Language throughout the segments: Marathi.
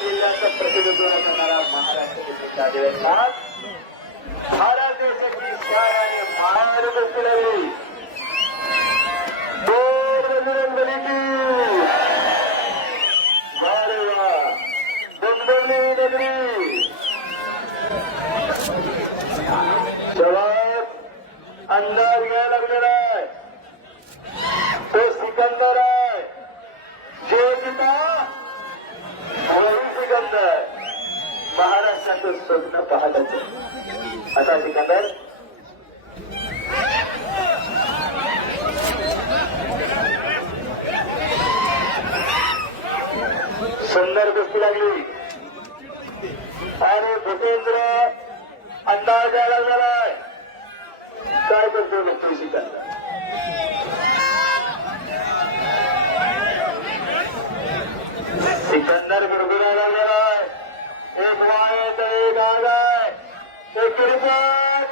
जिल्ह्याचं प्रतिनिधित्व करणारा महाराष्ट्र केसरीच्या दिवसात भारत देशाची शान आणि मान बसलेली दोन बजरंगबली की वारे वा डोंबिवली नगरी जवाब अंदाज घ्यायला लागलेला आहे तो सिकंदर आहे जे गीता सिकंदर महाराष्ट्राचं स्वप्न पाहत असा सिकंदर सुंदर गोष्टी लागली आणि भूपेंद्र अंदाज द्यायला झालाय काय करतो गोष्टी सिकंदर सिकंदर गुरगुरायला गेलाय एक वाय तर एक आग आहे एक रिपोर्ट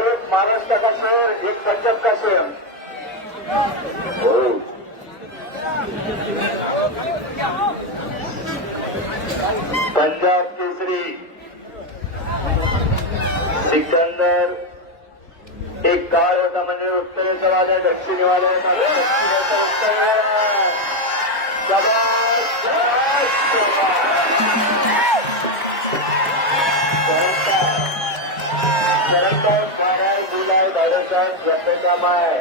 एक महाराष्ट्र का शेर एक पंजाब का शेर पंजाब केसरी सिकंदर एक काळ होता म्हणजे उत्तरेचा वाजा दक्षिणी वाजा होता बुलाय धाडसा काम आहे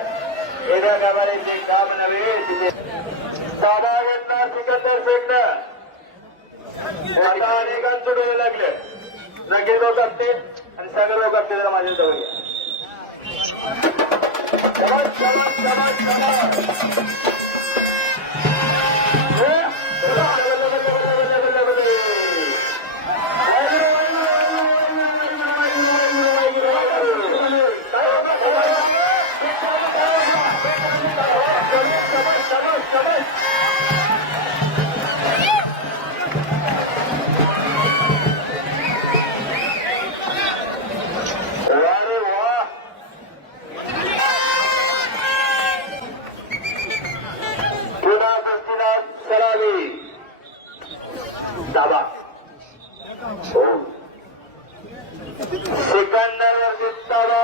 एका गावाला जे काम नव्हे तिथे दादा घेतला सिकंदर फेकणं आता अनेकांचं डोळे लागले नक्की लोक असते आणि सगळे लोक असते जरा माझ्या जवळ दाबा सिकंदर दिसताना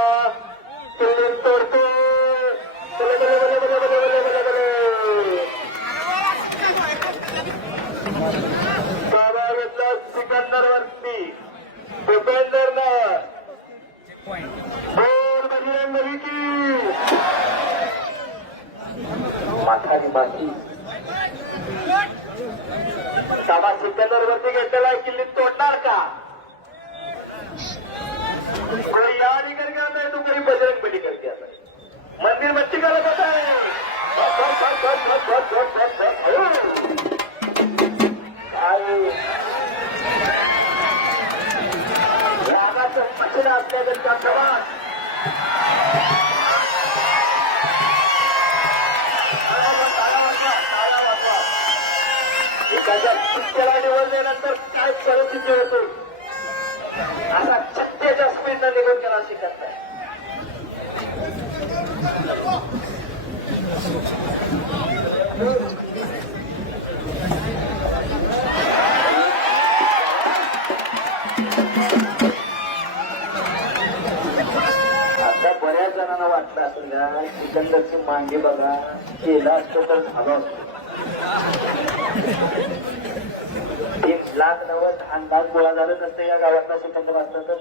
किल्ली तोडतो दाबा घेतला सिकंदर वरती भूपेंदर बोल बजरंगबली की माथानी माती दाबा सिकंदर वरती घेतलेला किल्ली तोडणार का कोई यारी करके आता है तो कोई बजरंगबली करके आता है मंदिर मच्छी का लगाता है रागाचं मच्छीला असल्यागत प्रवास एखाद्या पिक्चरला निवडल्यानंतर काय परिस्थिती होतो असा सत्याच्या स्पीडनं निवड केला शिकत नाही आता बऱ्याच जणांना वाटलं असेल ना सिकंदरची मांगे बघा केला असतो तर झालं असतो 1,90,000 अंदाज गोळा झालं नसतं या गावातला सिकंदर असतं तर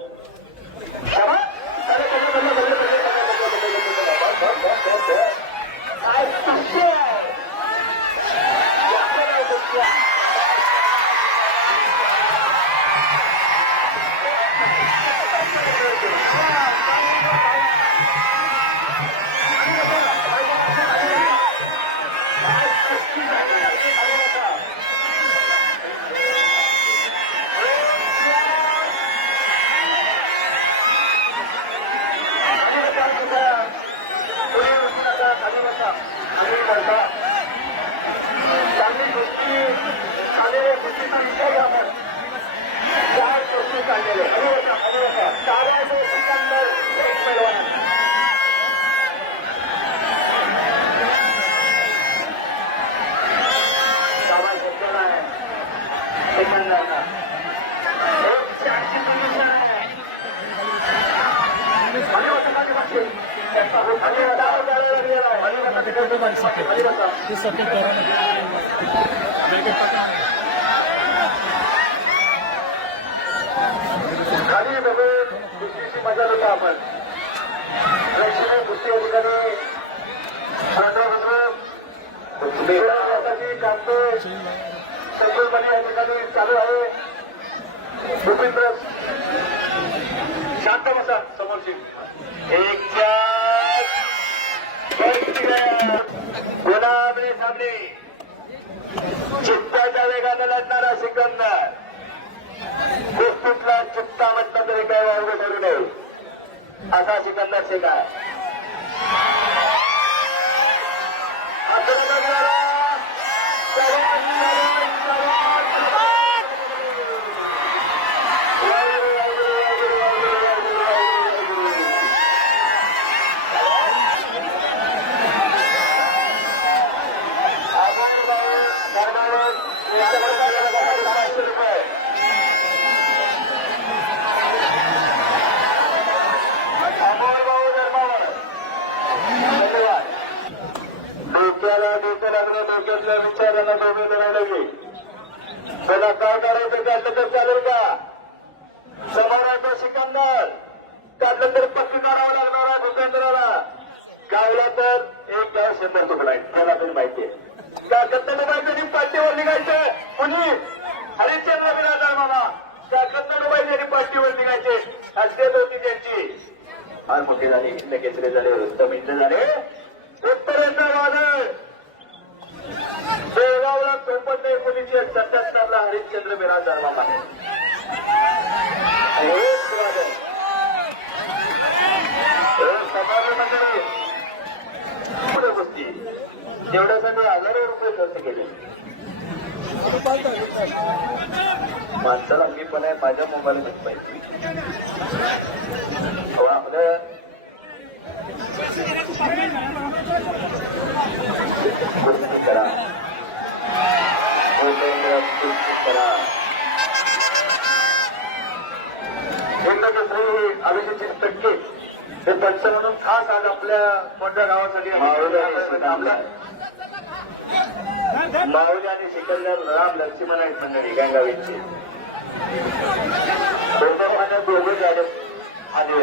खाली बघून कुस्तीची मजा घेतो आपण. लक्ष्मी कुस्ती या ठिकाणी कामतो संकुलपणे या ठिकाणी चालू आहे. भूपिंद्र शांत बसा समोरची एक गुलाबी सामने चित्त्याच्या वेगाने लढणारा सिकंदर. कुस्तीतला चित्ता म्हटलं तरी काय वावग ठरू नये असा सिकंदर शेख डोक्यातल्या विचाराला डोके मिळवले. त्याला काय करायचं त्यातलं तर चालेल का? समोराचा सिकंदर त्यातलं तर पक्की करावं लागणारा भूपेंद्राला गावला तर एक गाव 100 तुकडा आहे. त्याला तरी माहितीये का कत्तलबाईंनी पाठीवर निघायचं कुणी हरिश्चंद्र बिराजदार मामा त्या कत्तलबाईंनी पाठीवर निघायचे हस्तेत होती त्यांची. फार मोठी झाली केसरे झाले रुस्तम इंद्र झाले उत्तरेंद्र वादळ बेळगावला 1977ला हरिश्चंद्र बिराजदार मामा पुढे गोष्टी तेवढ्यासाठी हजारो रुपये खर्च केले. माणसाला मी पण आहे माझ्या मोबाईल मध्ये पाहिजे आपलं कुस्ती करा करा. अभिजित टक्के हे पंच म्हणून खास आज आपल्या मोठ्या गावासाठी माऊली आणि सिकंदर राम लक्ष्मण आहेत मंडळी गंगावीची दोघं झाले आधी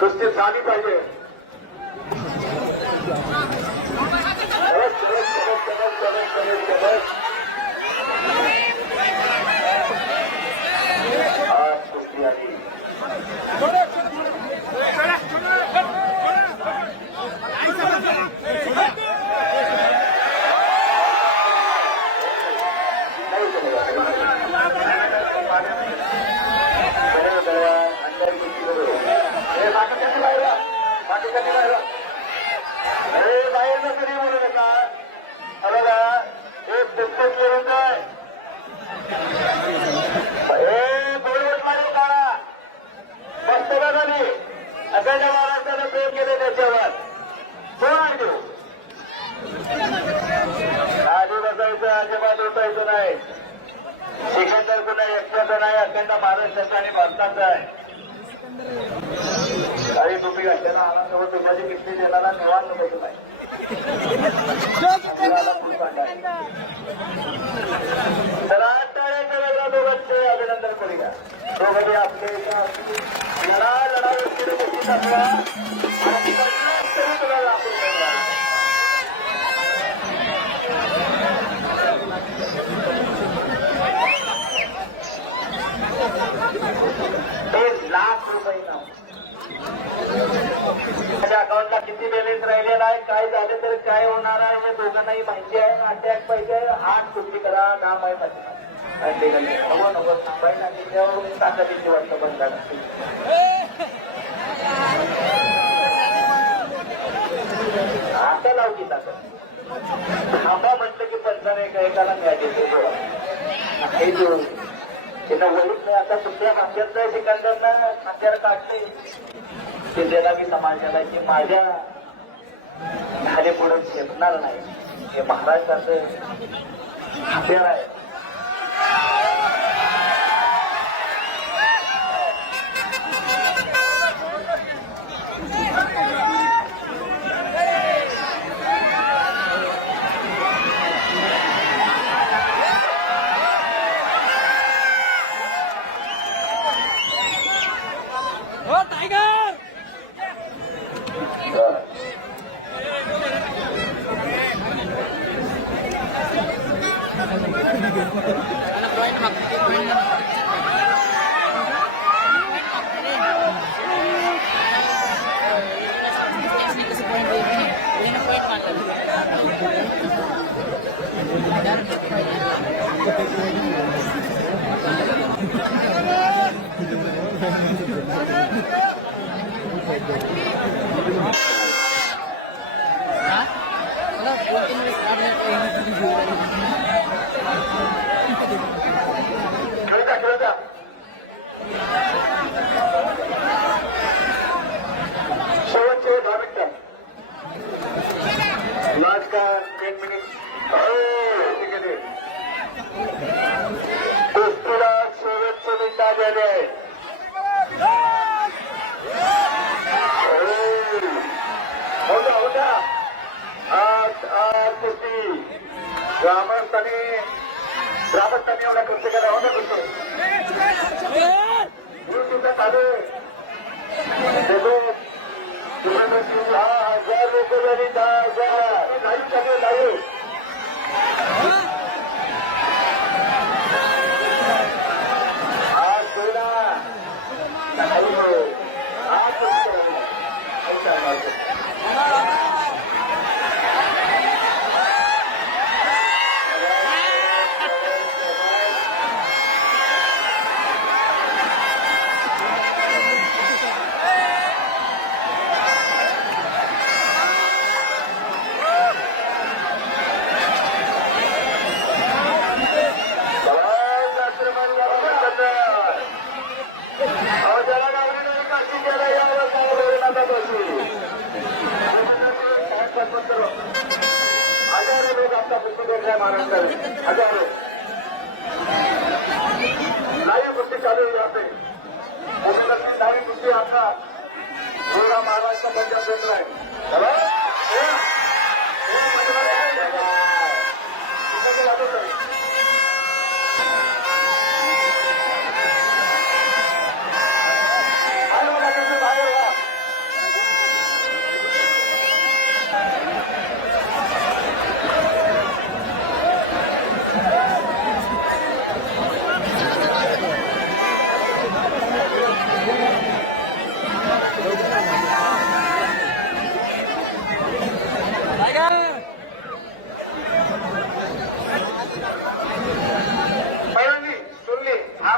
कुस्ती झाली पाहिजे. आज कुस्ती आली बाहेर न तरी बोलू नका. बघा एक पुस्तक लिहून काय बोलवत मारी काढा पुस्तका झाली अखंड महाराष्ट्राने प्रेम केले त्याच्यावर कोण देऊ आधी बसायचं अजिबात उठायचं नाही. सिकंदर कुणा एकट्याचं नाही अखंड महाराष्ट्राचा आणि भारताचा आहे. अरे तुम्ही घटना आला तुझ्याची किस्ती देणारा निवांत बसू नाही. दोघांचे अभिनंदन करूया. दोघे आपले लढा व्यक्तीने गोष्टी टाकला ₹1,00,000 माझ्या अकाउंटला किती बॅलन्स राहिलेला आहे काय झालं तर काय होणार आहे हे दोघांनाही माहिती आहे. अटॅक पाहिजे 8 कुस्ती करा काम आहे माझी नको सांभाळून ताकदीची वाटतं बंद झालं. आता लावती ताकद थांबा म्हटलं की पंचाने एकाला मिळाले त्यांना वळूच नाही. आता तुमच्या खात्यात सिकंदरनं खात्याला काढले ते त्याला मी समाजाला की माझ्या झाले पुढे शेपणार नाही. हे महाराष्ट्राचं हत्यार आहे. शेवटचे 10 मिनिटं. लास्ट का 10 मिनिट. ठीक आहे. कुस्तीला शेवटचे मिनिट आलेले आहे. होता आज कुस्ती ग्रामस्थांनी एवढा खर्च केला होता. कुस्ती चालू 10,000 रुपये आणि 10,000 लाईव्ह चालू लाईव्ह. आज सोडा आज हजारो लोक आपला कुस्ती देखलाय महाराष्ट्रात. हजारो नाही कुस्ती चालू असते. नाही कुस्ती आता पूर्ण महाराष्ट्र पंजाब देखलाय.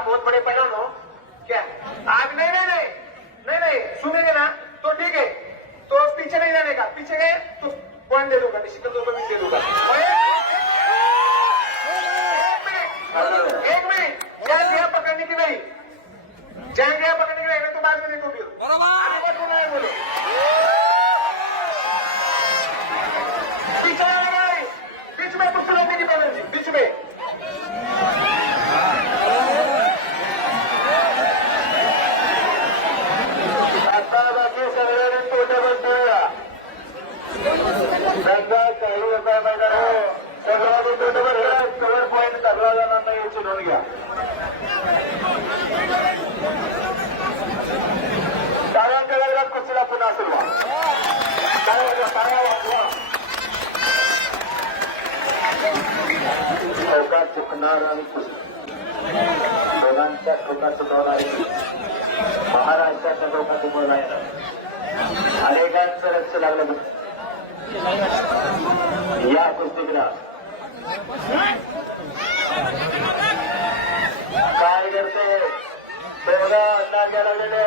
बहुत बड़े पहलवान हो क्या? आग नहीं नहीं नहीं नहीं नहीं सुनेंगे ना तो ठीक है. तो पीछे नहीं जाने का. पीछे गए तो पॉइंट दे दूंगा. निश्चित तौर पर दे दूंगा. एक मिनट जैन गया पकड़ने की नहीं. जैन गया पकड़ने की नहीं. मैं तो बाद में देखो फिर आगे बात होना है. बोलो पीछे नहीं. बीच में कुछ लोगों की पहले बीच में चालू होता है. सर्वाधिक कव्हर पॉईंट टाकला जाणार नाही याची नोंद घ्या. टाळ्यांच्या गजरात कुस्तीला पुन्हा सुरुवात. टाळ्या वाजवा. चौकात चुकणार आणि दोघांच्या चौकात चुकवणारी महाराष्ट्राच्या चौकात चुकवणार आहे. अनेकांचं लक्ष लागलं या कुस्तीला. काय करते तेवढा अंदाज घ्यायला लागलेले.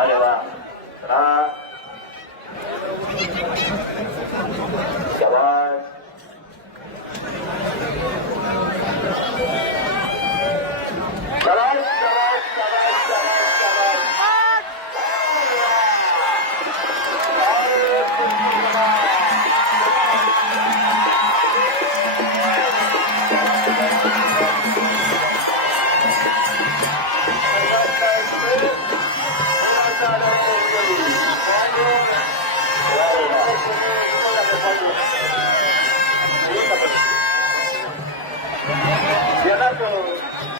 अरे वा शाबास.